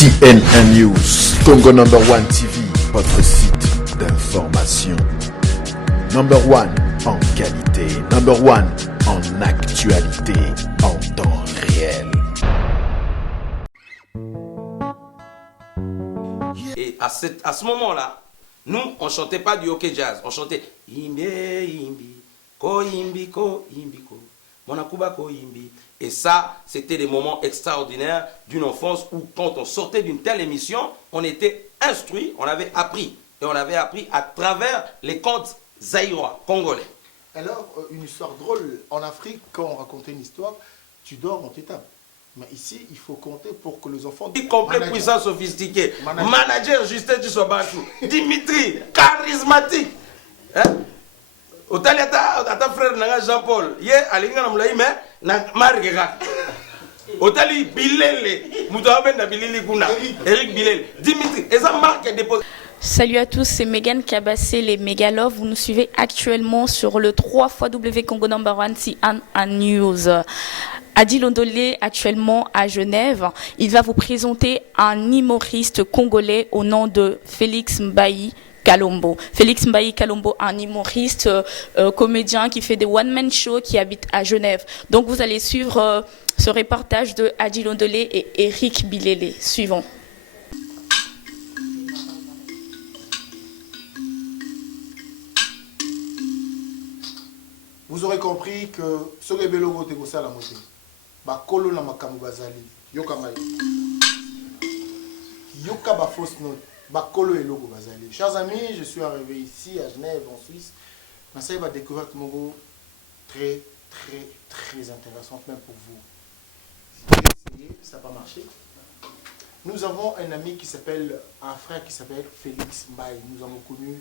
CNN News, Congo Number One TV, votre site d'information. Number one en qualité, number one en actualité, en temps réel. Et à ce moment-là, nous, on ne chantait pas du hockey jazz, on chantait Imbi, Imbi, Ko Imbi, Ko Imbi, Ko, Monakuba, Ko Imbi. Et ça, c'était des moments extraordinaires d'une enfance où, quand on sortait d'une telle émission, on était instruit, on avait appris. Et on avait appris à travers les contes zaïrois, congolais. Alors, une histoire drôle. En Afrique, quand on racontait une histoire, tu dors, on t'étape. Mais ici, il faut compter pour que les enfants... Y complet, puissant, sophistiqué. Manager Justin Tissobantou. Dimitri, charismatique. Hein? Autant ta frère Jean-Paul. Hier, Alinga Namlaïme, na Marguera. Autant lui, Bilele. Moutaben Bilele Kuna. Eric Bilele. Dimitri. Et ça marque dépose. Salut à tous, c'est Megan Kabassé, les Megalove. Vous nous suivez actuellement sur le 3xW Congo Number One CNN News. Adi Londolé, actuellement à Genève, il va vous présenter un humoriste congolais au nom de Félix Mbaï Kalombo. Félix Mbaï Kalombo, un humoriste, comédien qui fait des one-man shows, qui habite à Genève. Donc vous allez suivre ce reportage de Adi Londolé et Eric Bilele. Suivons. Vous aurez compris que ce que Belogo te gosse à la moitié. Ba kolo na makamu bazali. Yoka ngai. Yoka ba fausse note. Ba kolo et logo bazali. Chers amis, je suis arrivé ici à Genève, en Suisse. Ma salle va découvrir Mogo très intéressante même pour vous. Si vous essayez, ça va marcher. Nous avons un ami qui s'appelle, un frère qui s'appelle Félix Mbaï. Nous avons connu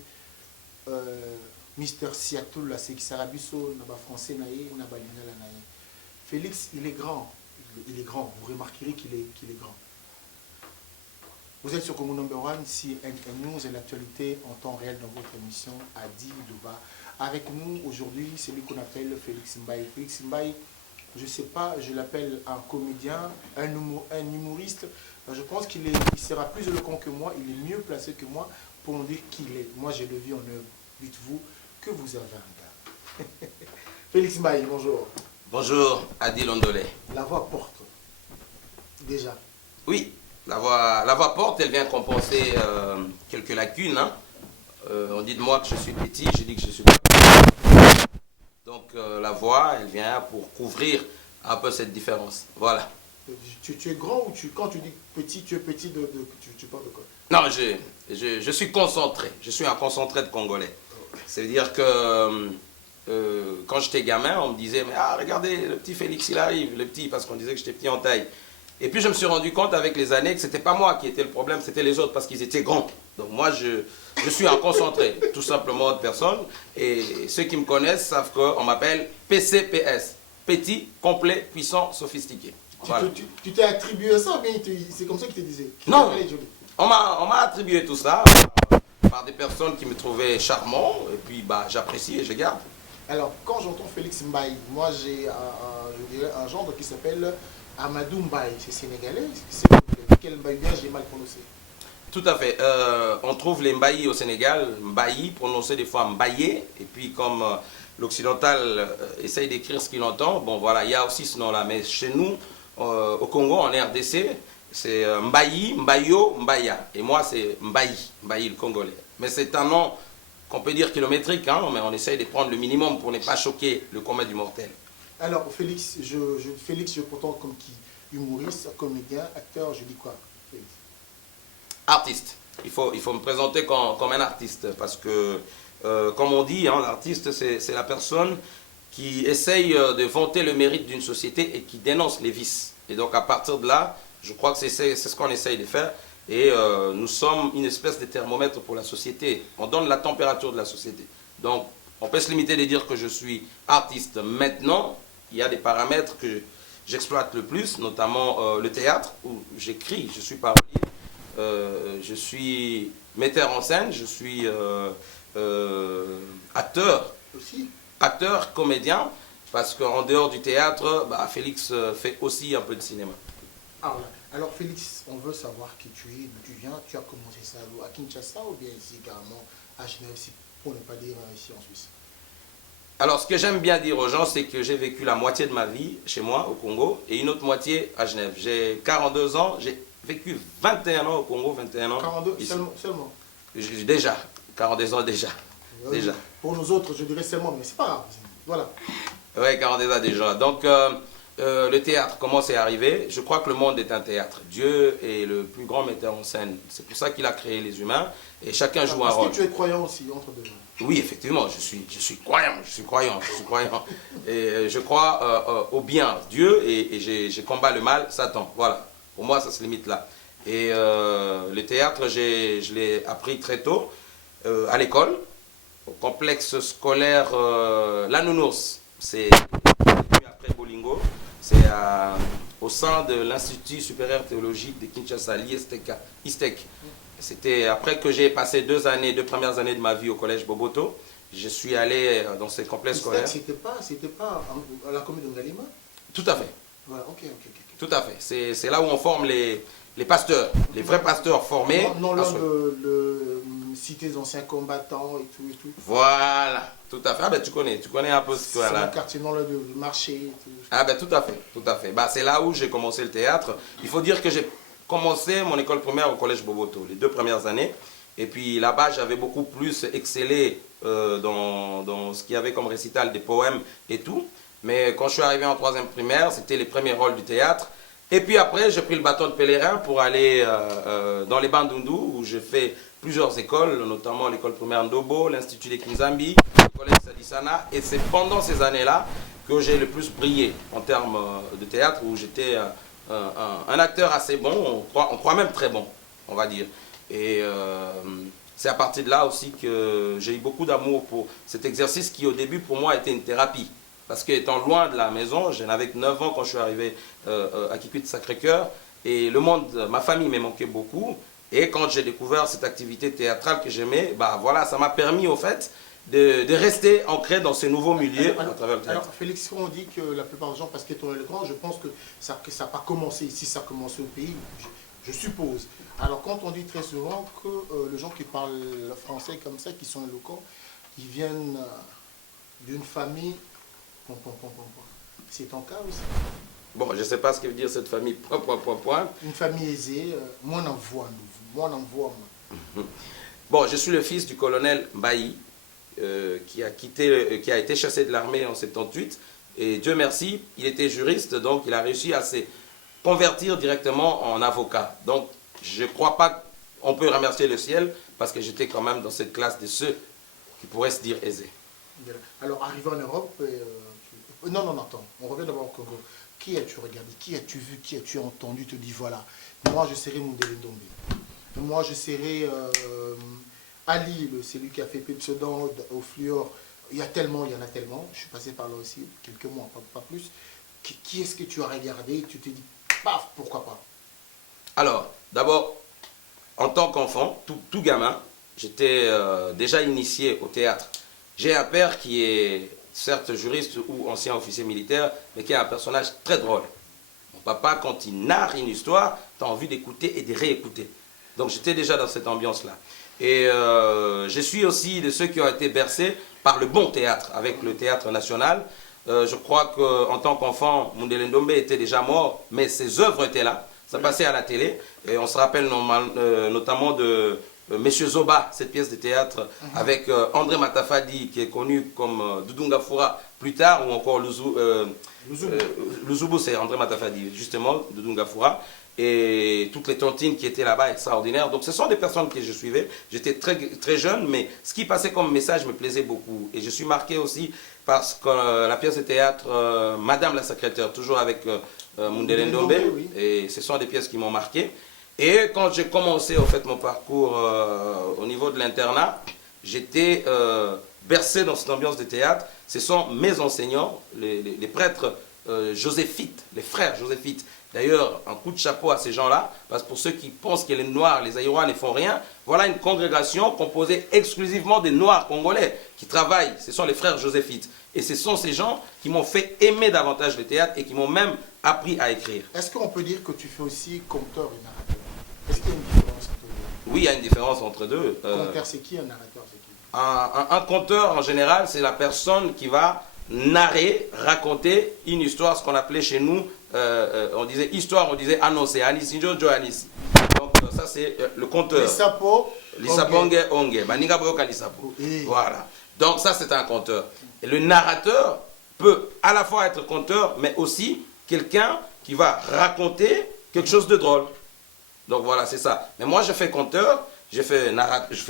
Mister Seattle, là, c'est qui Sarabiso, Naba français, Naé, Naba Lingala Naé. Félix, il est grand. Il est grand. Vous remarquerez qu'il est grand. Vous êtes sur Congo Number One, CNN News et l'actualité en temps réel dans votre émission Adi Duba. Avec nous aujourd'hui, c'est lui qu'on appelle Félix Mbaï. Félix Mbaï, je ne sais pas, je l'appelle un comédien, un humoriste. Je pense qu'il sera plus éloquent que moi, il est mieux placé que moi pour nous dire qui il est. Moi, j'ai le vu en œuvre. Dites-vous que vous avez un gars. Félix Mbaï, bonjour. Bonjour, Adi Londolé. La voix porte. Déjà. Oui, la voix porte, elle vient compenser quelques lacunes. Hein. On dit de moi que je suis petit, je dis que je suis petit. Donc la voix, elle vient pour couvrir un peu cette différence. Voilà. Tu es grand ou quand tu dis petit, tu es petit tu parles de quoi? Non, je suis concentré. Je suis un concentré de Congolais. Ça veut dire que quand j'étais gamin, on me disait, mais regardez, le petit Félix, il arrive, le petit, parce qu'on disait que j'étais petit en taille. Et puis je me suis rendu compte avec les années que ce n'était pas moi qui était le problème, c'était les autres parce qu'ils étaient grands. Donc moi, je suis un concentré, tout simplement de personne. Et ceux qui me connaissent savent qu'on m'appelle PCPS, petit, complet, puissant, sophistiqué. Voilà. Tu t'es attribué ça ou bien c'est comme ça qu'il te disait? Non, on m'a attribué tout ça par des personnes qui me trouvaient charmant, et puis j'apprécie et je garde. Alors, quand j'entends Félix Mbaï, moi j'ai je dirais un gendre qui s'appelle Amadou Mbaï, c'est sénégalais, c'est quel Mbaï bien j'ai mal prononcé? Tout à fait. On trouve les Mbaï au Sénégal, Mbaï, prononcé des fois Mbaïé, et puis comme l'occidental essaye d'écrire ce qu'il entend, bon voilà, il y a aussi ce nom-là, mais chez nous, au Congo, en RDC, c'est Mbaï, Mbayo, Mbaya, et moi c'est Mbaï, Mbaï le Congolais. Mais c'est un nom qu'on peut dire kilométrique, hein, mais on essaye de prendre le minimum pour ne pas choquer le commun du mortel. Alors, Félix, je pourtant comme qui? Humoriste, comédien, acteur, je dis quoi, Félix? Artiste. Il faut me présenter comme un artiste, parce que, comme on dit, hein, l'artiste, c'est la personne qui essaye de vanter le mérite d'une société et qui dénonce les vices. Et donc, à partir de là, je crois que c'est ce qu'on essaye de faire. Et nous sommes une espèce de thermomètre pour la société. On donne la température de la société. Donc, on peut se limiter de dire que je suis artiste. Maintenant, il y a des paramètres que j'exploite le plus, notamment le théâtre, où j'écris, je suis parolier, je suis metteur en scène, je suis acteur, acteur, comédien, parce qu'en dehors du théâtre, Félix fait aussi un peu de cinéma. Alors Félix, on veut savoir qui tu es, d'où tu viens. Tu as commencé ça à Kinshasa ou bien ici carrément à Genève, pour ne pas dire ici en Suisse? Alors, ce que j'aime bien dire aux gens, c'est que j'ai vécu la moitié de ma vie chez moi, au Congo, et une autre moitié à Genève. J'ai 42 ans, j'ai vécu 21 ans au Congo, 21 ans 42 ici. seulement. Déjà, 42 ans déjà. Déjà. Pour nous autres, je dirais seulement, mais c'est pas grave. Voilà. Oui, 42 ans déjà. Donc, le théâtre, comment c'est arrivé? Je crois que le monde est un théâtre. Dieu est le plus grand metteur en scène. C'est pour ça qu'il a créé les humains, et chacun joue un rôle. Est-ce que tu es croyant aussi, entre deux? Oui, effectivement, je suis croyant. Et je crois au bien, Dieu, et j'ai combat le mal, Satan. Voilà, pour moi, ça se limite là. Et le théâtre, je l'ai appris très tôt, à l'école, au complexe scolaire La Nounours. C'est après Bolingo, c'est au sein de l'Institut supérieur théologique de Kinshasa, l'ISTEC. C'était après que j'ai passé 2 premières années de ma vie au collège Boboto. Je suis allé dans ces complexes scolaires. C'était pas à la commune de Ngalima? Tout à fait. Voilà, ok. Tout à fait. C'est là où on forme les pasteurs, les vrais pasteurs formés. Non, le cité des anciens combattants et tout. Voilà, tout à fait. Ah ben tu connais un peu ce que c'est là. le quartier, non, le marché et tout. Ah ben tout à fait. Bah, c'est là où j'ai commencé le théâtre. Il faut dire que j'ai commencé mon école primaire au collège Boboto, les 2 premières années. Et puis là-bas, j'avais beaucoup plus excellé dans ce qu'il y avait comme récital des poèmes et tout. Mais quand je suis arrivé en 3e primaire, c'était les premiers rôles du théâtre. Et puis après, j'ai pris le bâton de pèlerin pour aller dans les Bandundu, où j'ai fait plusieurs écoles, notamment l'école primaire Ndobo, l'Institut des Kinzambi, le collège Sadisana. Et c'est pendant ces années-là que j'ai le plus brillé en termes de théâtre, où j'étais un acteur assez bon, on croit même très bon, on va dire. Et c'est à partir de là aussi que j'ai eu beaucoup d'amour pour cet exercice qui au début pour moi était une thérapie. Parce qu'étant loin de la maison, je n'avais que 9 ans quand je suis arrivé à Kikwit-Sacré-Cœur, et le monde, ma famille me manquait beaucoup. Et quand j'ai découvert cette activité théâtrale que j'aimais, bah voilà, ça m'a permis au fait de rester ancré dans ce nouveau milieu à travers le théâtre. Alors Félix, on dit que la plupart des gens, parce qu'étant le grand, je pense que ça n'a pas commencé ici, ça a commencé au pays, je suppose. Alors quand on dit très souvent que les gens qui parlent le français comme ça, qui sont éloquents, ils viennent d'une famille... C'est ton cas aussi? Bon, je ne sais pas ce que veut dire cette famille, Une famille aisée, moi on en voit. Bon, je suis le fils du colonel Mbaï, qui a été chassé de l'armée en 78. Et Dieu merci, il était juriste, donc il a réussi à se convertir directement en avocat. Donc, je ne crois pas qu'on peut remercier le ciel, parce que j'étais quand même dans cette classe de ceux qui pourraient se dire aisés. Alors, arrivé en Europe, non, attends, on revient d'abord au Congo. Qui as-tu regardé? Qui as-tu vu? Qui as-tu entendu te dire, voilà, moi je serai Mundele Ndombe. Moi je serai Ali, celui qui a fait Pepsodent au Fluor. Il y en a tellement. Je suis passé par là aussi, quelques mois, pas plus. Qui est-ce que tu as regardé et tu te dis, paf, pourquoi pas? Alors, d'abord, en tant qu'enfant, tout gamin, j'étais déjà initié au théâtre. J'ai un père qui est certes juriste ou ancien officier militaire, mais qui est un personnage très drôle. Mon papa, quand il narre une histoire, tu as envie d'écouter et de réécouter. Donc j'étais déjà dans cette ambiance-là. Et je suis aussi de ceux qui ont été bercés par le bon théâtre, avec le théâtre national. Je crois qu'en tant qu'enfant, Mundele Ndombe était déjà mort, mais ses œuvres étaient là. Ça passait à la télé. Et on se rappelle notamment de Monsieur Zoba, cette pièce de théâtre avec André Matafadi, qui est connu comme Dudunga Foura plus tard, ou encore Luzubu, c'est André Matafadi, justement, Dudunga Foura, et toutes les tontines qui étaient là-bas, extraordinaires. Donc ce sont des personnes que je suivais. J'étais très jeune, mais ce qui passait comme message me plaisait beaucoup. Et je suis marqué aussi parce que la pièce de théâtre Madame la secrétaire, toujours avec Mundele Ndombe, oui. Et ce sont des pièces qui m'ont marqué. Et quand j'ai commencé en fait mon parcours au niveau de l'internat, j'étais bercé dans cette ambiance de théâtre. Ce sont mes enseignants, les prêtres joséphites, les frères joséphites. D'ailleurs, un coup de chapeau à ces gens-là, parce que pour ceux qui pensent que les Noirs, les Aïrois ne font rien, voilà une congrégation composée exclusivement des Noirs congolais qui travaillent. Ce sont les frères joséphites. Et ce sont ces gens qui m'ont fait aimer davantage le théâtre et qui m'ont même appris à écrire. Est-ce qu'on peut dire que tu fais aussi conteur et narrateur? Est-ce qu'il y a une différence entre les deux? Oui, il y a une différence entre deux. Conteur, c'est qui? Un narrateur, c'est qui? Un conteur, en général, c'est la personne qui va narrer, raconter une histoire, ce qu'on appelait chez nous, on disait histoire, on disait annoncer, Anisinjo Johannis. Donc ça c'est le conteur. Lisapo Onge. Baninga Boyoka Lisapo. Oui. Voilà. Donc ça c'est un conteur. Et le narrateur peut à la fois être conteur, mais aussi quelqu'un qui va raconter quelque chose de drôle. Donc voilà, c'est ça. Mais moi je fais conteur, je fais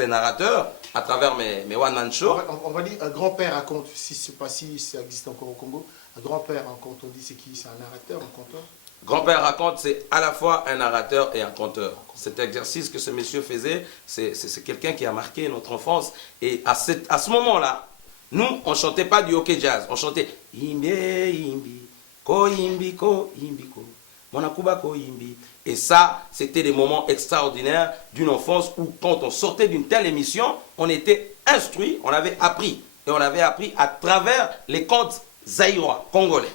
narrateur à travers mes one-man shows. On va dire un grand-père raconte, si c'est pas si ça existe encore au Congo, un grand-père, quand on dit c'est qui? C'est un narrateur, un conteur? Grand-père raconte, c'est à la fois un narrateur et un conteur. Cet exercice que ce monsieur faisait, c'est quelqu'un qui a marqué notre enfance. Et à ce moment-là, nous, on ne chantait pas du hockey jazz, on chantait Imbe, Imbi, Ko Imbi, Ko Imbi, Ko, Monakuba, Ko Imbi. Et ça, c'était des moments extraordinaires d'une enfance où, quand on sortait d'une telle émission, on était instruit, on avait appris. Et on avait appris à travers les contes zaïrois, congolais.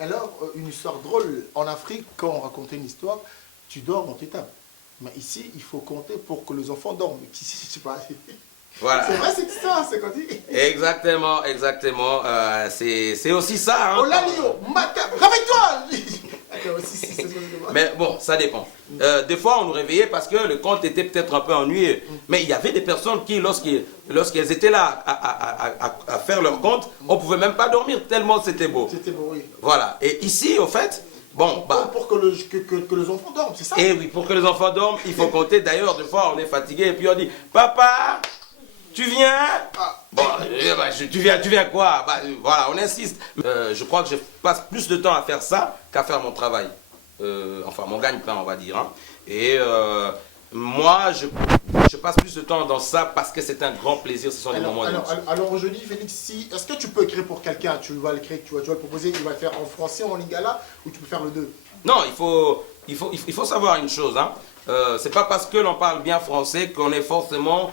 Alors, une histoire drôle, en Afrique, quand on racontait une histoire, tu dors, on t'étape. Mais ici, il faut compter pour que les enfants dorment. Je sais pas. Voilà. C'est vrai, c'est ça, c'est quand dit. Exactement, exactement. C'est aussi ça. Hein, oh là, Lio, matin, réveille-toi. Mais bon, ça dépend. Des fois, on nous réveillait parce que le conte était peut-être un peu ennuyeux. Mais il y avait des personnes qui, lorsqu'elles étaient là à faire leur conte, on ne pouvait même pas dormir tellement c'était beau. C'était beau, oui. Voilà. Et ici, au fait, bon, pour que les enfants dorment, c'est ça? Et oui, pour que les enfants dorment, il faut compter. D'ailleurs, des fois, on est fatigué et puis on dit, papa, tu viens? Bon, tu viens quoi? Voilà, on insiste. Je crois que je passe plus de temps à faire ça qu'à faire mon travail. Enfin, mon gagne-pain, on va dire. Hein. Et moi, je passe plus de temps dans ça parce que c'est un grand plaisir. Ce sont des moments d'émotion. Alors aujourd'hui, Félix, est-ce que tu peux écrire pour quelqu'un? Tu vas l'écrire, tu vas le proposer, il va le faire en français, en lingala, ou tu peux faire le deux? Non, il faut savoir une chose. Hein. C'est pas parce que l'on parle bien français qu'on est forcément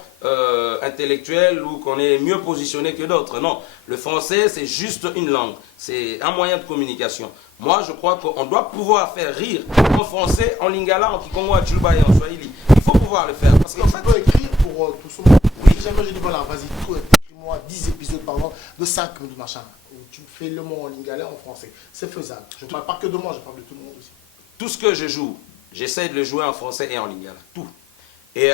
intellectuel ou qu'on est mieux positionné que d'autres. Non, le français c'est juste une langue, c'est un moyen de communication. Moi je crois qu'on doit pouvoir faire rire en français, en lingala, en kikongo, en chuluba et en swahili. Il faut pouvoir le faire. Parce qu'en fait, tu peux écrire pour tout le monde. Oui. Si jamais je dis voilà, vas-y, écris-moi 10 épisodes par exemple de 5 minutes machin. Où tu fais le mot en lingala, en français. C'est faisable. Je ne parle pas que de moi, je parle de tout le monde aussi. Tout ce que je joue, j'essaie de le jouer en français et en lingala, tout. Et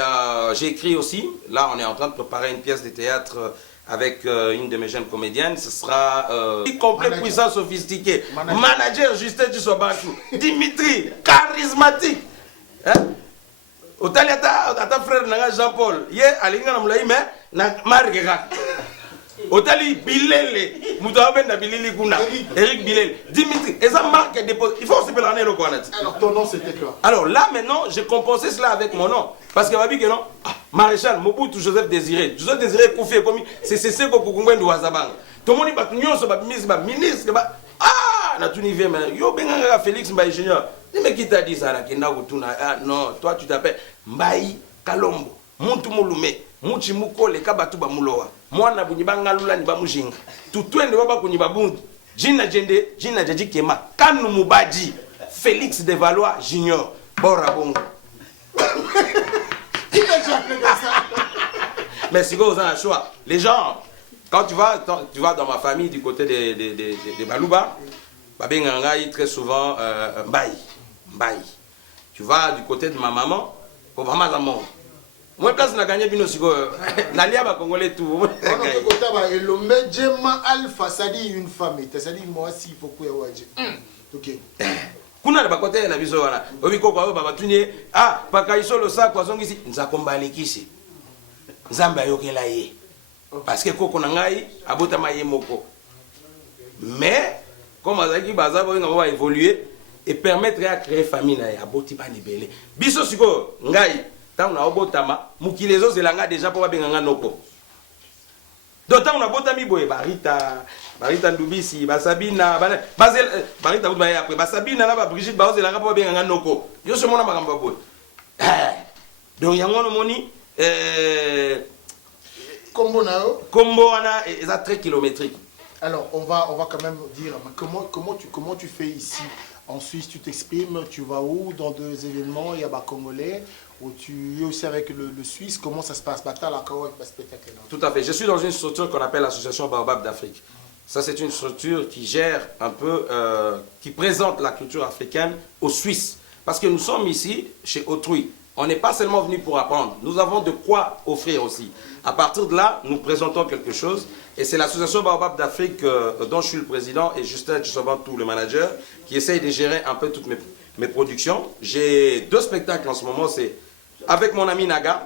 j'ai écrit aussi, là on est en train de préparer une pièce de théâtre avec une de mes jeunes comédiennes, ce sera complet, puissant, sophistiqué. Manager Justin Tissobantou, Dimitri, charismatique. Hein? Autant ta frère Jean-Paul, il est à l'ingala, mais na marquera. Otali Bilele, Moutaben Bilili Kuna, Eric Bilele, Dimitri, et ça marque dépose. Il faut aussi parler le Kwanat. Alors ton nom c'était quoi? Alors là maintenant, j'ai composé cela avec mon nom. Parce qu'il m'a dit que non, Maréchal Mobutu Joseph Désiré. Joseph Désiré Koufi comme c'est ce que Koukoumben doit Zabang. Tout le monde dit que ministre, ah, na tout niveau, mais yo benga Félix Mbaye Junior. Mais qui t'a dit ça là? Ah non, toi tu t'appelles Mbaye Kalombo, Muntu Mulume, Muchi Mukole Kabatu Bamuloa. Mwana bunyibanga lula ni bamujinga tutwende baba kunyiba bundu jina jaji kema kanu mubaji Félix de Valois Junior bora bongo. Mais si vous avez un choix, les gens, quand tu vas dans ma famille du côté des Balouba, Babingangaï très souvent Mbaye. Tu vas du côté de ma maman, pour maman d'amour. Moi, place n'a gagné bien aussi. Nalia va congoler tout. Le Djema Alpha, ça dit une femme. Ça dit moi aussi, il faut que je ok. Kuna ba côté na biso wana. Obiko kwa baba tunye ah pakaiso lo sa kwa zongi si nzakombali kisi. Nzamba yokela ye. Parce que koko na ngai abota maye moko. Mais comme azaki baza bo ngaba évoluer et permettre à créer famille na ya boti ba libelé. Biso siko ngai tant na obotama mukilezo zelanga déjà pour benganga noko. D'autant on a botami boye Barita Ndubisi Basabina Barita boye après Basabina na ba Brigitte ba zelanga pour benganga noko. Yo se mona makamba boye. Donc yango no moni combo na yo combo wana est très kilométrique. Alors, on va quand même dire, mais comment tu fais ici en Suisse? Tu t'exprimes, tu vas où? Dans deux événements, il y a des Congolais, ou tu es aussi avec le Suisse? Comment ça se passe? Tout à fait. Je suis dans une structure qu'on appelle l'Association Baobab d'Afrique. Ça, c'est une structure qui gère un peu, qui présente la culture africaine aux Suisses. Parce que nous sommes ici, chez autrui. On n'est pas seulement venu pour apprendre. Nous avons de quoi offrir aussi. À partir de là, nous présentons quelque chose. Et c'est l'association Baobab d'Afrique dont je suis le président et Justin Tchisobantou, le manager, qui essaye de gérer un peu toutes mes productions. J'ai 2 spectacles en ce moment. C'est avec mon ami Naga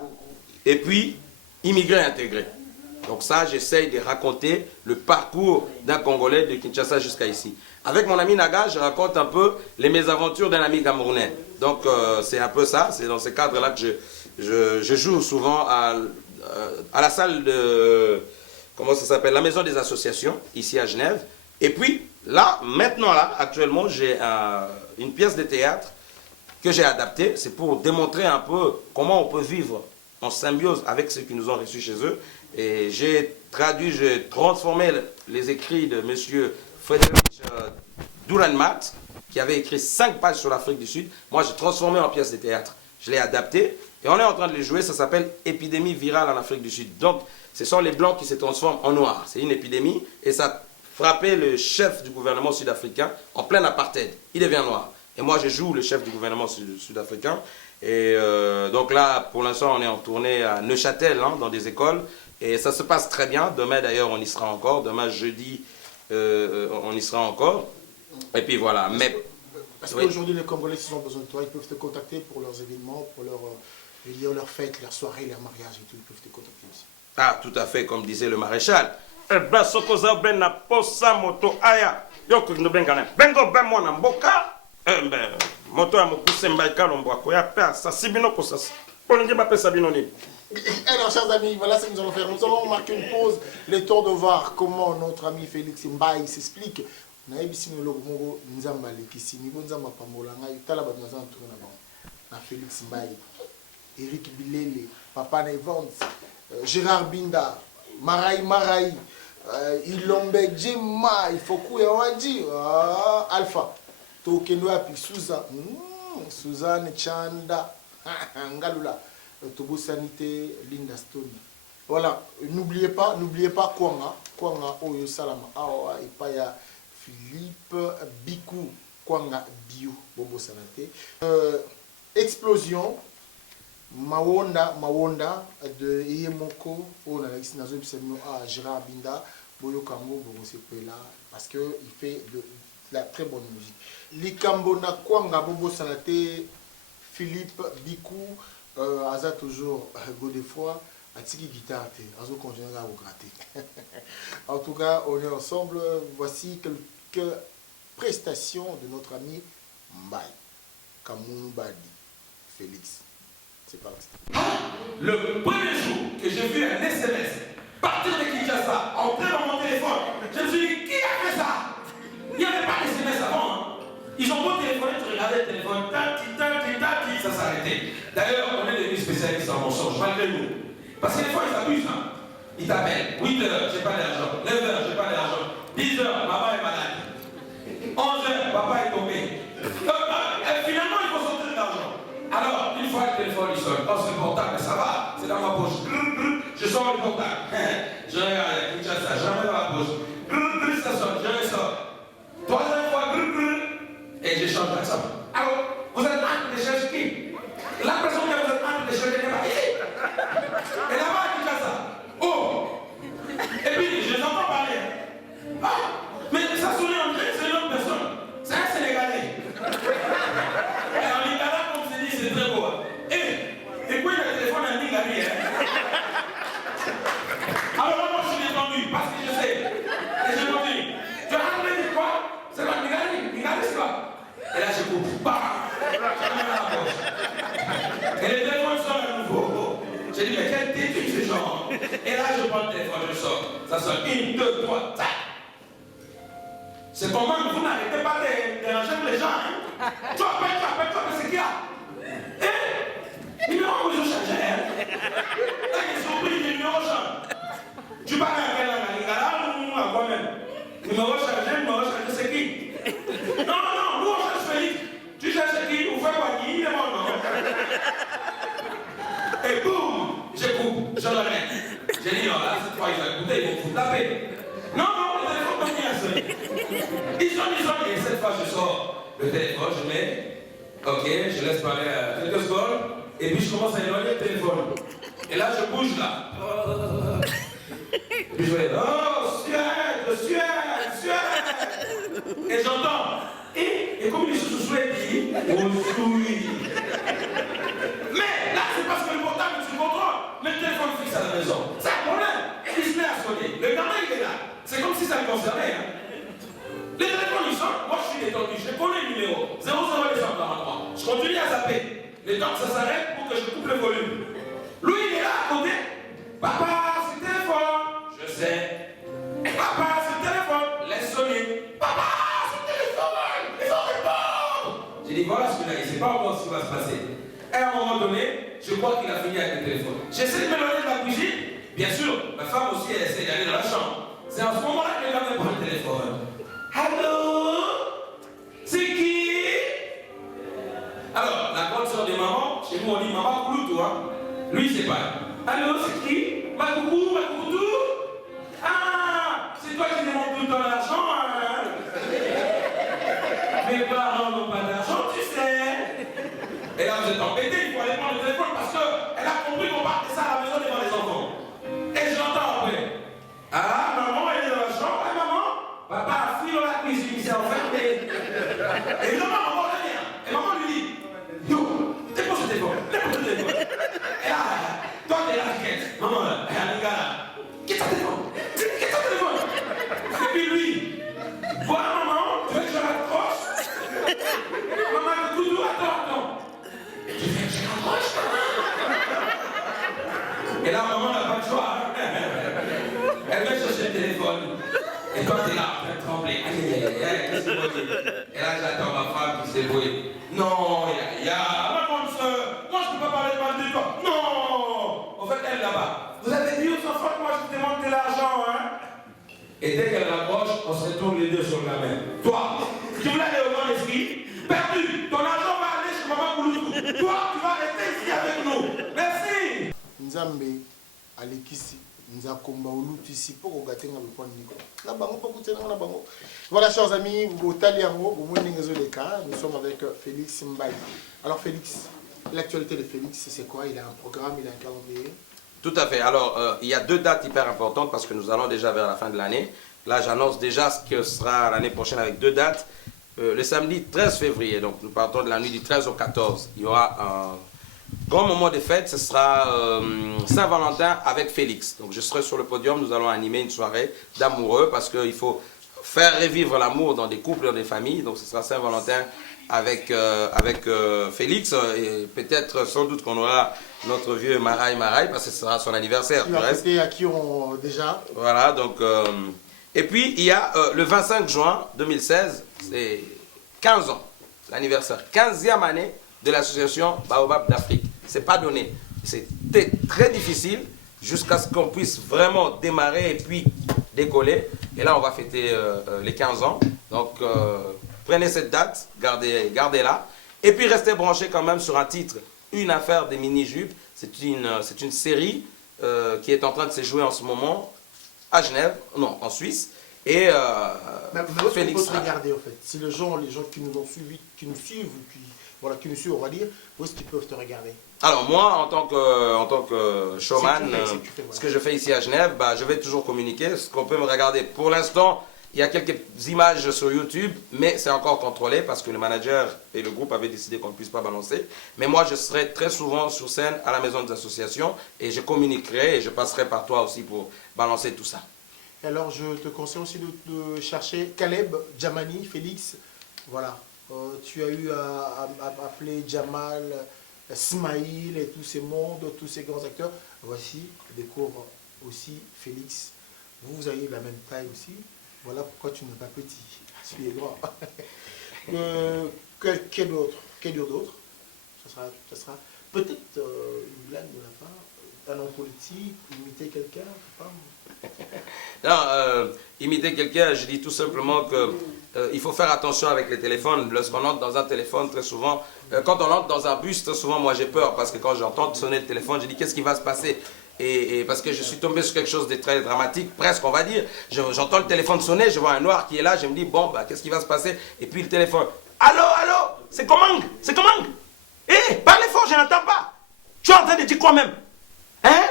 et puis Immigré intégré. Donc ça, j'essaye de raconter le parcours d'un Congolais de Kinshasa jusqu'à ici. Avec mon ami Naga, je raconte un peu les mésaventures d'un ami camerounais. Donc c'est un peu ça, c'est dans ce cadre-là que je joue souvent à la salle de, comment ça s'appelle, la maison des associations, ici à Genève. Et puis là, maintenant là, actuellement, j'ai une pièce de théâtre que j'ai adaptée. C'est pour démontrer un peu comment on peut vivre en symbiose avec ceux qui nous ont reçus chez eux. Et j'ai transformé les écrits de M. Frédéric Duranmat, qui avait écrit 5 pages sur l'Afrique du Sud. Moi, j'ai transformé en pièce de théâtre. Je l'ai adapté et on est en train de les jouer. Ça s'appelle Épidémie virale en Afrique du Sud. Donc, ce sont les Blancs qui se transforment en Noirs. C'est une épidémie et ça frappait le chef du gouvernement sud-africain en plein apartheid. Il devient noir. Et moi, je joue le chef du gouvernement sud-africain. Et donc là, pour l'instant, on est en tournée à Neuchâtel, hein, dans des écoles. Et ça se passe très bien. Demain, d'ailleurs, on y sera encore. Demain, jeudi, on y sera encore. Et puis voilà. Mais parce qu'aujourd'hui, les Congolais, s'ils ont besoin de toi, ils peuvent te contacter pour leurs événements, pour leurs fêtes, leurs soirées, leurs mariages et tout. Ils peuvent te contacter aussi. Ah, tout à fait, comme disait le maréchal. Eh ben, sokoza ben na posa moto aya. Yoko no bengana. Bengo ben mwana mboka. Eh ben, moto ya mokuse mbaika lombo ko ya pa sa sibino ko sa. Polinge ba pesa bino ni. Alors, chers amis, voilà ce que nous allons faire. Nous allons marquer une pause, le temps de voir comment notre ami Félix Mbaye s'explique. Na ebisino logo nzamba lekisi ni bonzamba pambolanga itala ba naza ntourna na bon. Na Félix Mbaye, Eric Bilele, Papa Nevans, Gérard Binda, Marai, Ilombe Jema, Ifoku Yawaji, Alpha, Tokendo Api, Suzanne Chanda, Ngalula, Tobo Sanité, Linda Stone. Voilà, n'oubliez pas Kwanga, Oyo Salama, Awa, Ipaya, Philippe Bikou, Kwanga Bio, Bobo Sanité. Explosion. Mawonda de Yemoko, on a ici dans Gérard Binda, Boyo Kango, parce qu'il fait de la très bonne musique. Likambona Kwanga Bobo Sanate, Philippe Bikou, Aza toujours Godefroy, Atiki Guitare, Azo Congenera au gratter. En tout cas, on est ensemble. Voici quelques prestations de notre ami Mbaye, Kamounou Badi, Félix. C'est parti. Le premier jour que j'ai vu un SMS partir de Kinshasa, entrer dans mon téléphone, je me suis dit, qui a fait ça? Il n'y avait pas de SMS avant. Hein. Ils ont beau téléphoner, tu regardais le téléphone, ça s'arrêtait. D'ailleurs, on est devenus spécialistes en mensonge, malgré nous. Parce que des fois, ils abusent. Hein. Ils t'appellent, 8h, j'ai pas d'argent, 9h, j'ai pas d'argent, 10h, maman est malade, 11h, papa est tombé. Finalement, il faut sortir de l'argent. Alors, une fois que le téléphone il sonne, oh, c'est le portable, mais ça va, c'est dans ma poche. Je sors le portable. Je regarde, ça, je remets dans ma poche. Ça sonne, je ressors. 3e fois, et je change d'accent. Alors, vous êtes en train de chercher qui? La personne que vous êtes en train de chercher n'est pas ici. Et là-bas, ça. Oh! Et puis, je n'entends pas rien. Ah! Mais ça sourit en train, c'est une autre personne. C'est un Sénégalais. Et en Lingala, comme c'est dit, c'est très beau. Et puis le téléphone a dit la vie. Alors moi, je suis détendu parce que je sais. Et je me dis, tu as appelé de quoi? C'est pas Nigali, c'est quoi? Et là, je coupe. Bah! Je mets dans la poche. Et le téléphone sort à nouveau. J'ai dit, mais quel téléphone ce genre? Et là, je prends le téléphone, je sors. Ça sonne 1, 2, 3, tac. C'est comment vous n'arrêtez pas de déranger les gens. Hein? Tu appelles, mais c'est qui là? Numéro où je cherchais. Là, ils sont pris des numéros. Tu parles à quelle langue? À Lingala ou à quoi-même? Et boum, je coupe, je l'arrête. J'ai dit non, là, cette fois, il va écouter, il faut foutre la paix. Non, non, le téléphone continue à sonner. Il sonne, et cette fois, je sors le téléphone, je mets, ok, je laisse parler quelques secondes, et puis je commence à éloigner le téléphone. Et là, je bouge là. Et puis je vais, oh, Suède. Et j'entends, et comme il se souhaite, il dit, oh, oui. Mais là, c'est parce que le portable est sous contrôle. Mais le téléphone fixe à la maison. C'est un problème. Il se met à sonner. Le gamin, il est là. C'est comme si ça le concernait. Hein. Les téléphones, ils sonnent. Moi, je suis détendu. Je connais le numéro. 0043. Je continue à zapper. Le temps que ça s'arrête pour que je coupe le volume. Lui, il est là à côté. Papa, c'est le téléphone. Je sais. Papa, c'est le téléphone. Laisse sonner. Papa, c'est le téléphone. Il faut répondre. J'ai dit, voilà ce que là, il ne sait pas encore ce qui va se passer. Et à un moment donné, je crois qu'il a fini avec le téléphone. J'essaie de m'éloigner de la cuisine. Bien sûr, ma femme aussi, elle essaie d'aller dans la chambre. C'est en ce moment-là que le gars me prend le téléphone. Allô? C'est qui? Alors, la grande soeur de maman, chez nous on dit maman Kouloutou, hein. Lui, il sait pas. Allô, c'est qui? Ma coucou, ah, c'est toi qui demandes tout le temps l'argent, hein? Mes parents n'ont pas d'argent, tu sais. Et là, vous êtes embêtés, il faut aller prendre le téléphone parce qu'elle a compris qu'on partait ça à la maison devant les enfants. Et je l'entends après. Ah, maman, elle est dans la chambre. Ah, maman, papa a fui dans la cuisine, il s'est enfermé. Et non, maman, rien. Et maman lui dit, yo, dépose le téléphone, Et là, toi, t'es là, maman, elle a un gars là. Quitte ton téléphone. Et puis lui, voilà, maman, tu veux que je raccroche? Maman, Doudou, attends. Tu veux que je raccroche, maman? Et là, maman n'a pas de choix. Elle va chercher le téléphone. Et toi, t'es là, en train de trembler. Aïe, qu'est-ce que vous dites? Et là, j'attends ma femme qui s'est brouillée. Non, ma bonne soeur, moi, je ne peux pas parler mal de toi. Non! En fait, elle là-bas. Vous avez dit aux enfants que moi, je te demande de l'argent, hein? Et dès qu'elle rapproche, on se retourne les deux sur la main. Toi, tu voulais aller au grand esprit, perdu. Ton argent va aller chez maman Kouloutou. Toi, tu vas rester ici avec nous. Merci. Nzambe, Alekisi, Nzakomba Oluti, pour regarder dans le point de micro. Voilà, chers amis, nous sommes avec Félix Mbaye. Alors, Félix, l'actualité de Félix, c'est quoi? Il a un programme, il a un calendrier? Tout à fait. Alors, il y a deux dates hyper importantes parce que nous allons déjà vers la fin de l'année. Là, j'annonce déjà ce que sera l'année prochaine avec deux dates. Le samedi 13 février, donc nous partons de la nuit du 13 au 14. Il y aura un grand moment de fête, ce sera Saint-Valentin avec Félix. Donc je serai sur le podium, nous allons animer une soirée d'amoureux parce qu'il faut faire revivre l'amour dans des couples, dans des familles. Donc ce sera Saint-Valentin avec Félix et peut-être sans doute qu'on aura notre vieux Maraï parce que ce sera son anniversaire. À qui on déjà. Voilà, donc et puis il y a le 25 juin 2016, c'est 15 ans, l'anniversaire, 15e année de l'association Baobab d'Afrique. C'est pas donné, c'était très difficile jusqu'à ce qu'on puisse vraiment démarrer et puis décoller. Et là on va fêter les 15 ans, donc prenez cette date, gardez-la, et puis restez branchés quand même sur un titre, Une affaire des mini-jupes. C'est une série qui est en train de se jouer en ce moment à Genève, non, en Suisse. Et Félix. Il faut regarder en fait. Si les gens qui nous ont suivis, qui nous suivent, qui nous suivent, on va dire, où est-ce qu'ils peuvent te regarder? Alors moi, en tant que showman, ce que je fais ici à Genève, je vais toujours communiquer. Ce qu'on peut me regarder pour l'instant, il y a quelques images sur YouTube, mais c'est encore contrôlé parce que le manager et le groupe avaient décidé qu'on ne puisse pas balancer. Mais moi, je serai très souvent sur scène à la maison des associations et je communiquerai et je passerai par toi aussi pour balancer tout ça. Alors, je te conseille aussi de chercher Caleb, Djamani, Félix. Voilà. Tu as eu à appeler Jamal, Smaïl et tous ces mondes, tous ces grands acteurs. Voici, découvre aussi Félix. Vous avez la même taille aussi. Voilà pourquoi tu n'es pas petit. Tu es grand. Quel d'autre? Ça sera peut-être une blague de la fin. un homme politique, imiter quelqu'un, non, imiter quelqu'un, je dis tout simplement que il faut faire attention avec les téléphones. Lorsqu'on entre dans un téléphone, très souvent, quand on entre dans un bus, très souvent, moi j'ai peur parce que quand j'entends sonner le téléphone, je dis qu'est-ce qui va se passer? Et parce que je suis tombé sur quelque chose de très dramatique, presque on va dire. J'entends le téléphone sonner, je vois un noir qui est là, je me dis bon, bah, qu'est-ce qui va se passer? Et puis le téléphone, allô, allô, c'est comment? C'est comment? Hé, parlez fort, je n'entends pas. Tu es en train de dire quoi même? Hein?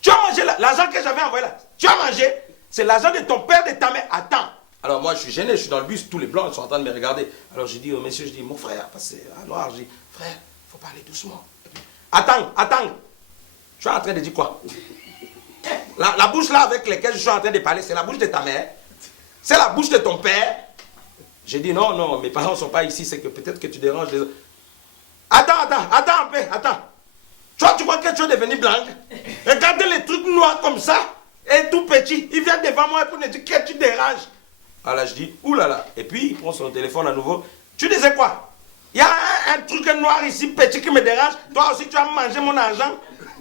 Tu as mangé l'argent que j'avais envoyé là? Tu as mangé? C'est l'argent de ton père, de ta mère. Attends. Alors moi je suis gêné, je suis dans le bus, tous les blancs ils sont en train de me regarder. Alors je dis au monsieur, je dis mon frère, parce que à noir, je dis frère, il faut parler doucement. Attends, attends. Tu es en train de dire quoi? La bouche là avec laquelle je suis en train de parler, c'est la bouche de ta mère? C'est la bouche de ton père? J'ai dit non, non, mes parents ne sont pas ici, c'est que peut-être que tu déranges les autres. Attends un peu, attends. Toi, tu crois que tu es devenu blanc? Regardez les trucs noirs comme ça, et tout petit. Il vient devant moi pour me dire que tu déranges. Alors là, je dis, oulala. Et puis, il prend son téléphone à nouveau. Tu disais quoi? Il y a un truc noir ici, petit, qui me dérange. Toi aussi, tu as mangé mon argent.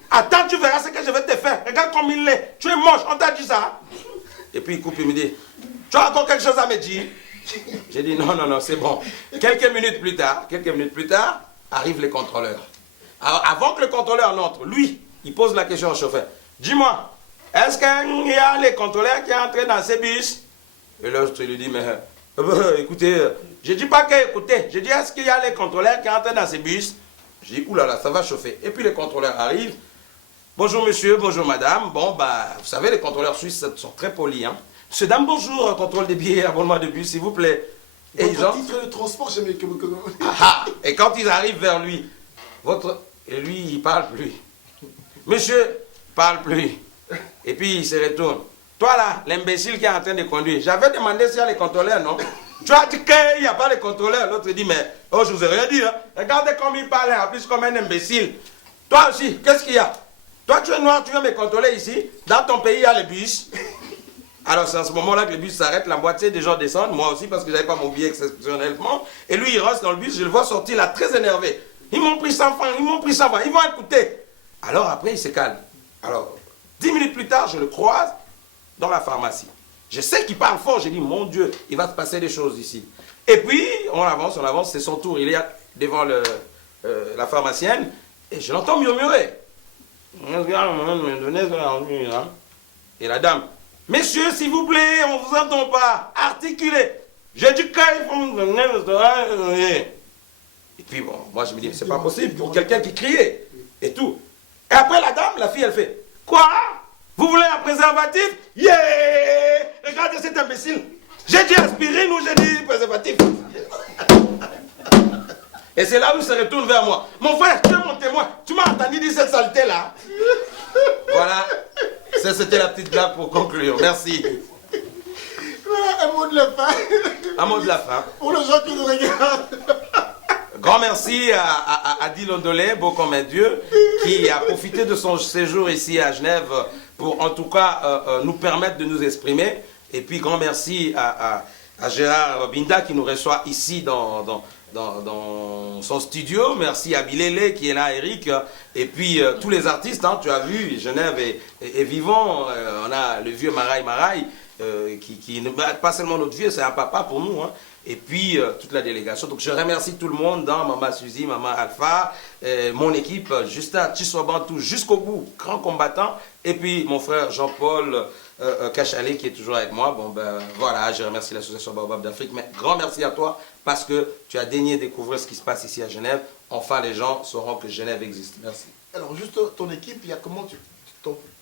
Attends, tu verras ce que je vais te faire. Regarde comme il est. Tu es moche, on t'a dit ça. Et puis, il coupe, il me dit, tu as encore quelque chose à me dire? J'ai dit, non, non, non, c'est bon. Quelques minutes plus tard, arrivent les contrôleurs. Alors, avant que le contrôleur n'entre, lui, il pose la question au chauffeur. Dis-moi, est-ce qu'il y a les contrôleurs qui sont entrés dans ces bus? Et l'autre lui dit, mais écoutez, je ne dis pas qu'écoutez, je dis, est-ce qu'il y a les contrôleurs qui sont entrés dans ces bus? Je dis, oulala, ça va chauffer. Et puis les contrôleurs arrivent. Bonjour monsieur, bonjour madame. Bon, bah, vous savez, les contrôleurs suisses sont très polis. Hein. Monsieur, dame, bonjour, contrôle des billets, abonnement de bus, s'il vous plaît. Et ils ont... titre de transport, j'aime que vous... Et quand ils arrivent vers lui, et lui, il parle plus. Monsieur, parle plus. Et puis, il se retourne. Toi là, l'imbécile qui est en train de conduire, j'avais demandé s'il y a les contrôleurs, non? Tu as dit qu'il n'y a pas de contrôleurs. L'autre dit, mais oh, je vous ai rien dit. Hein. Regardez comme il parle, en plus comme un imbécile. Toi aussi, qu'est-ce qu'il y a? Toi, tu es noir, tu viens me contrôler ici. Dans ton pays, il y a les bus. Alors, c'est à ce moment-là que le bus s'arrête, la moitié des gens descendent, moi aussi, parce que je n'avais pas mon billet exceptionnellement. Et lui, il reste dans le bus, je le vois sortir là, très énervé. Ils m'ont pris 100 francs, ils m'ont pris 100 francs, ils vont écouter. Alors, après, il se calme. Alors, 10 minutes plus tard, je le croise dans la pharmacie. Je sais qu'il parle fort, j'ai dit, mon Dieu, il va se passer des choses ici. Et puis, on avance, c'est son tour. Il est devant la pharmacienne, et je l'entends murmurer. Et la dame, messieurs, s'il vous plaît, on ne vous entend pas, articulez. J'ai dit qu'il faut me donner le restaurant. Et puis, bon, moi, je me dis, c'est pas possible pour quelqu'un qui criait, et tout. Et après, la dame, la fille, elle fait, quoi? Vous voulez un préservatif? Yeah! Regardez cet imbécile. J'ai dit aspirine ou j'ai dit préservatif? Et c'est là où il se retourne vers moi. Mon frère, tu es mon témoin. Tu m'as entendu dire cette saleté-là? Voilà. C'était la petite blague pour conclure. Merci. Voilà, un mot de la fin. Un mot de la fin. Pour les gens qui nous regardent. Grand merci à Adi Londolé, beau comme un dieu, qui a profité de son séjour ici à Genève pour en tout cas nous permettre de nous exprimer. Et puis grand merci à Gérard Binda qui nous reçoit ici dans son studio. Merci à Bilele qui est là, Eric. Et puis tous les artistes, hein, tu as vu, Genève est vivant. On a le vieux Maraï, qui n'est pas seulement notre vieux, c'est un papa pour nous. Hein. Et puis toute la délégation. Donc je remercie tout le monde, hein, Maman Suzy, Maman Alpha, mon équipe, Justin Tissobantou jusqu'au bout, grand combattant. Et puis mon frère Jean-Paul Cachalé qui est toujours avec moi. Bon ben voilà, je remercie l'association Baobab d'Afrique. Mais grand merci à toi parce que tu as daigné découvrir ce qui se passe ici à Genève. Enfin les gens sauront que Genève existe. Merci. Alors juste ton équipe, il y a comment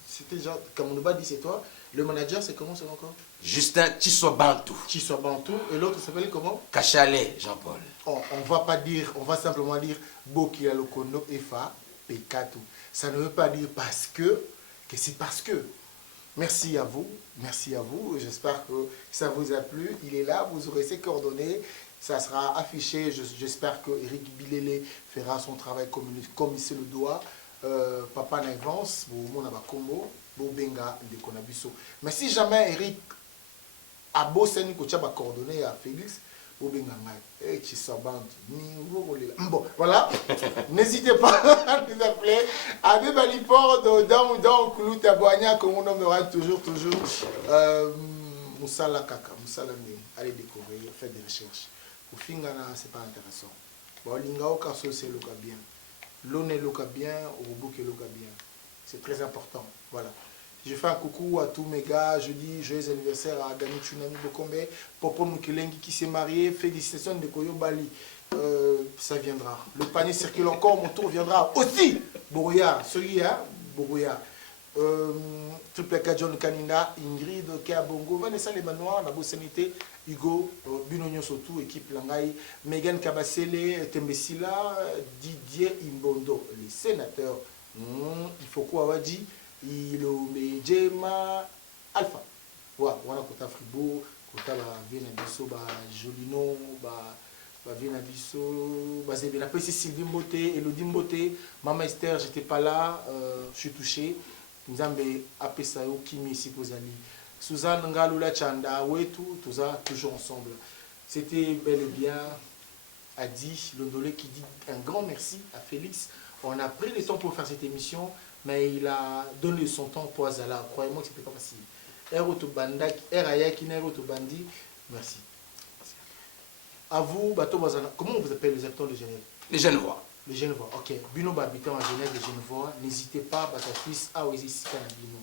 c'était déjà, comme on nous dit c'est toi. Le manager, c'est comment c'est encore? Justin Tissobantou. Tissobantou. Et l'autre s'appelle comment? Cachalé, Jean-Paul. Oh, on va pas dire, on va simplement dire Boki Alokono Efa Pekatu. Ça ne veut pas dire parce que c'est parce que. Merci à vous. J'espère que ça vous a plu. Il est là, vous aurez ses coordonnées. Ça sera affiché. J'espère que Eric Bilele fera son travail comme il se le doit. Papa n'avance, mon Combo. Bobenga de Konabiso. Mais si jamais Eric a beau s'en coordonné à Félix, Bon, voilà. N'hésitez pas à nous appeler. Abbé Baliport, dans Koulou Taboania, comme on nommera toujours. Moussala Kaka, Moussala Mé. Allez découvrir, faites des recherches. Au Fingana, c'est pas intéressant. Bon, Lingao Kasso, c'est le cas bien. L'on est le cas bien, au Robo est le cas bien. C'est très important. Voilà. Je fais un coucou à tous mes gars. Je dis joyeux anniversaire à Dani Tsunami Bokombe, Popo Mukelengi qui s'est marié. Félicitations de Koyo Bali. Ça viendra. Le panier circule encore, mon tour viendra aussi. Borouya, celui là, Borouya. Triple K John Kanina, Ingrid Keabongo, Vanessa Lemanoir, Nabo Sanité, Hugo, Binonio Sotou, équipe Langai, Megan Kabasele, Tembesila, Didier Imbondo, les sénateurs. Il faut quoi dit il Jema Alpha. Voilà, on a Kota Fribourg, Kota Venabiso, Jolino, Venabiso, c'est Sylvie Mbote, Elodie Mbote, Maman Esther, j'étais pas là, je suis touché. Nzambe Apesao Kimi Sikozali. Suzanne Ngalula Chanda, Wetu, tout ça, toujours ensemble. C'était bel et bien Adi Londolé qui dit un grand merci à Félix. On a pris le temps pour faire cette émission, mais il a donné son temps pour Azala. Croyez-moi que ce n'était pas facile. Merci. À vous, Bato Bazana, comment on vous appelle les habitants de Genève? Les Genevois. Les Genevois, ok. Bino habitant à Genève, les Genevois, n'hésitez pas, Batafis, à Oisi Sika Bino.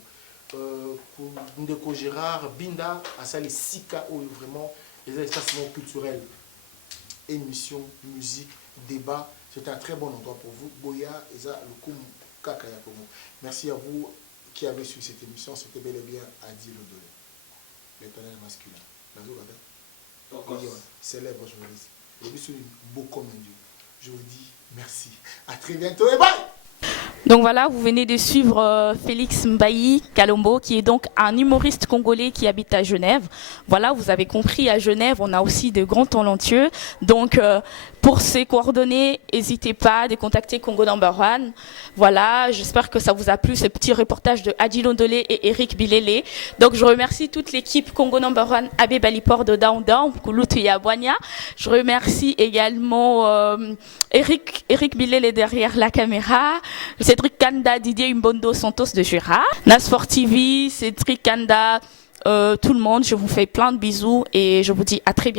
Ndeko Gérard, Binda, à ça les Sika, où vraiment les espaces culturels, émissions, musique, débat. C'est un très bon endroit pour vous. Boya, Eza, Lukum, Kakaya pour vous. Merci à vous qui avez suivi cette émission. C'était bel et bien Adi Lodolé, l'éternel masculin. Célèbre journaliste. Le but sur beau comme un Dieu. Je vous dis merci. À très bientôt et bye! Donc voilà, vous venez de suivre Félix Mbayi Kalombo, qui est donc un humoriste congolais qui habite à Genève. Voilà, vous avez compris, à Genève, on a aussi de grands talentueux. Donc, pour ces coordonnées, n'hésitez pas à contacter Congo Number One. Voilà, j'espère que ça vous a plu, ce petit reportage de Adi Londolé et Eric Bilele. Donc, je remercie toute l'équipe Congo Number One, Abbé Baliport de Down Down, Kouloutou Yabouania. Je remercie également Eric Bilele derrière la caméra. Cédric Kanda, Didier Mbondo Santos de Jura, Nasport TV, Cédric Kanda, tout le monde, je vous fais plein de bisous et je vous dis à très bientôt.